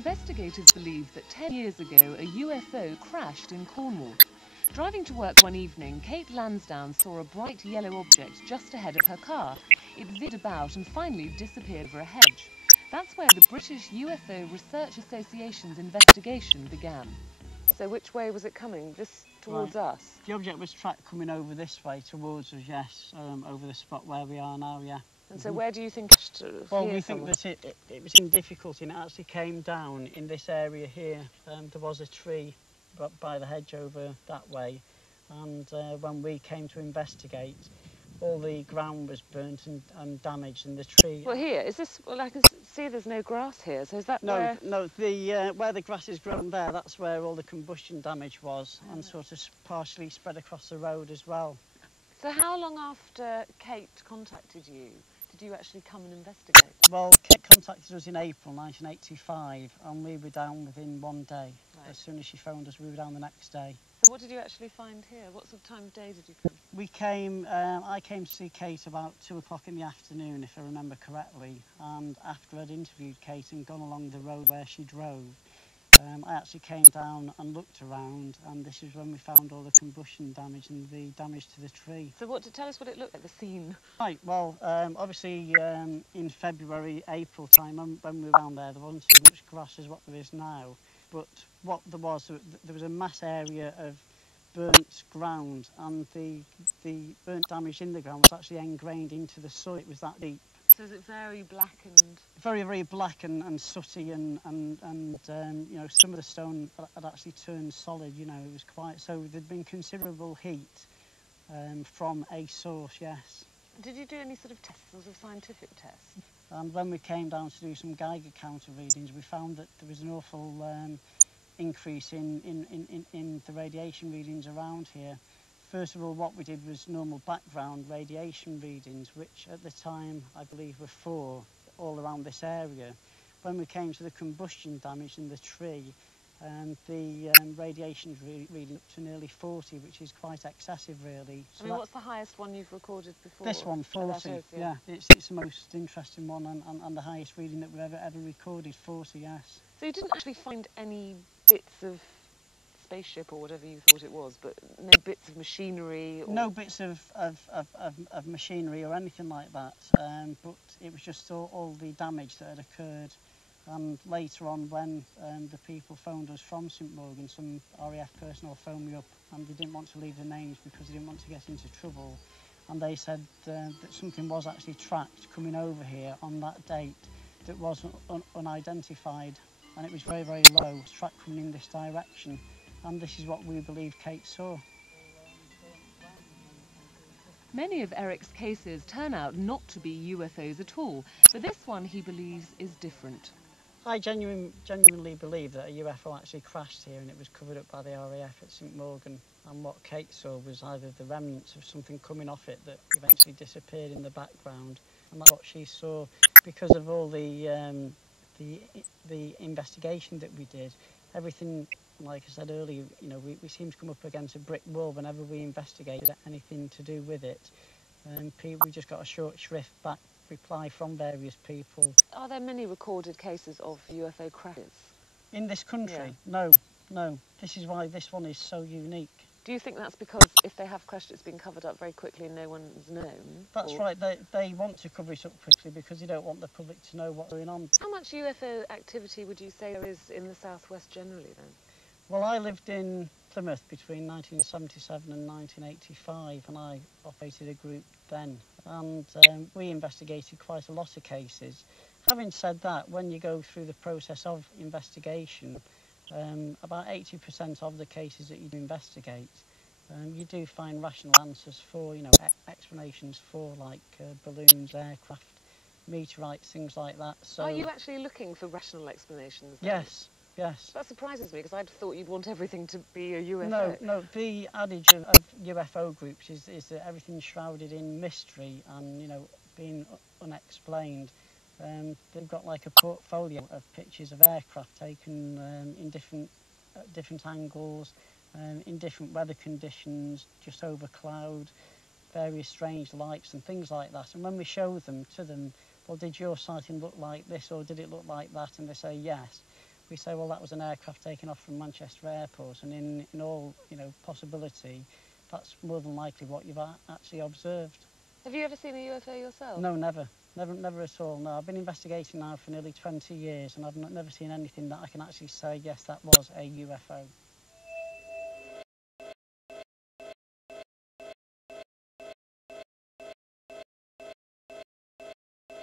Investigators believe that 10 years ago a UFO crashed in Cornwall. Driving to work one evening, Kate Lansdowne saw a bright yellow object just ahead of her car. It veered about and finally disappeared over a hedge. That's where the British UFO Research Association's investigation began. So which way was it coming? This towards us? The object was tracked coming over this way towards us, yes, over the spot where we are now, yeah. And so where do you think it Well, we think that it was in difficulty and it actually came down in this area here. There was a tree by the hedge over that way, and when we came to investigate, all the ground was burnt and damaged, and the tree... Well, here, is this... Well, I can see there's no grass here, so is that No, where the grass is grown there, that's where all the combustion damage was, and sort of partially spread across the road as well. So how long after Kate contacted you did you actually come and investigate? Well, Kate contacted us in April 1985, and we were down within one day. Right. As soon as she phoned us, we were down the next day. So what did you actually find here? What sort of time of day did you come? I came to see Kate about 2 o'clock in the afternoon, if I remember correctly, and after I'd interviewed Kate and gone along the road where she drove, I actually came down and looked around, and this is when we found all the combustion damage and the damage to the tree. So tell us what it looked like, the scene. Right, well, obviously in February, April time, when we were down there wasn't so much grass as what there is now, but what there was a mass area of burnt ground, and the burnt damage in the ground was actually ingrained into the soil. It was that deep. So is it very black and... Very, very black and sooty, and you know, some of the stone had actually turned solid, you know, it was quite... So there'd been considerable heat from a source, yes. Did you do any sort of tests, sort of scientific tests? And when we came down to do some Geiger counter readings, we found that there was an awful increase in the radiation readings around here. First of all, what we did was normal background radiation readings, which at the time I believe were 4 all around this area. When we came to the combustion damage in the tree, the radiation reading up to nearly 40, which is quite excessive, really. So I mean, what's the highest one you've recorded before? This one, 40. Is, yeah. It's the most interesting one and the highest reading that we've ever recorded, 40, yes. So you didn't actually find any bits of spaceship or whatever you thought it was, but no bits of machinery? Or... No bits of machinery or anything like that, but it was just all the damage that had occurred. And later on, when the people phoned us from St Mawgan, some RAF personnel phoned me up, and they didn't want to leave their names because they didn't want to get into trouble. And they said that something was actually tracked coming over here on that date that was unidentified, and it was very, very low. It was tracked coming in this direction. And this is what we believe Kate saw. Many of Eric's cases turn out not to be UFOs at all, but this one he believes is different. I genuinely believe that a UFO actually crashed here and it was covered up by the RAF at St Mawgan, and what Kate saw was either the remnants of something coming off it that eventually disappeared in the background, and that's what she saw. Because of all the investigation that we did, everything, like I said earlier, you know, we seem to come up against a brick wall whenever we investigated anything to do with it. And we just got a short shrift back reply from various people. Are there many recorded cases of UFO crashes? In this country? Yeah. No. This is why this one is so unique. Do you think that's because if they have crashed, it's been covered up very quickly and no one's known? That's right. They want to cover it up quickly because they don't want the public to know what's going on. How much UFO activity would you say there is in the southwest generally then? Well, I lived in Plymouth between 1977 and 1985, and I operated a group then, and we investigated quite a lot of cases. Having said that, when you go through the process of investigation, about 80% of the cases that you investigate, you do find rational answers for, you know, explanations for, like balloons, aircraft, meteorites, things like that. So, are you actually looking for rational explanations then? Yes. Yes. That surprises me because I'd thought you'd want everything to be a UFO. No, the adage of UFO groups is that everything's shrouded in mystery and, you know, being unexplained. They've got like a portfolio of pictures of aircraft taken in different angles, in different weather conditions, just over cloud, various strange lights and things like that. And when we show them to them, well, did your sighting look like this or did it look like that? And they say yes. we say, well, that was an aircraft taken off from Manchester Airport, and in all, you know, possibility, that's more than likely what you've actually observed. Have you ever seen a UFO yourself? No, never. Never at all. No, I've been investigating now for nearly 20 years, and I've never seen anything that I can actually say, yes, that was a UFO.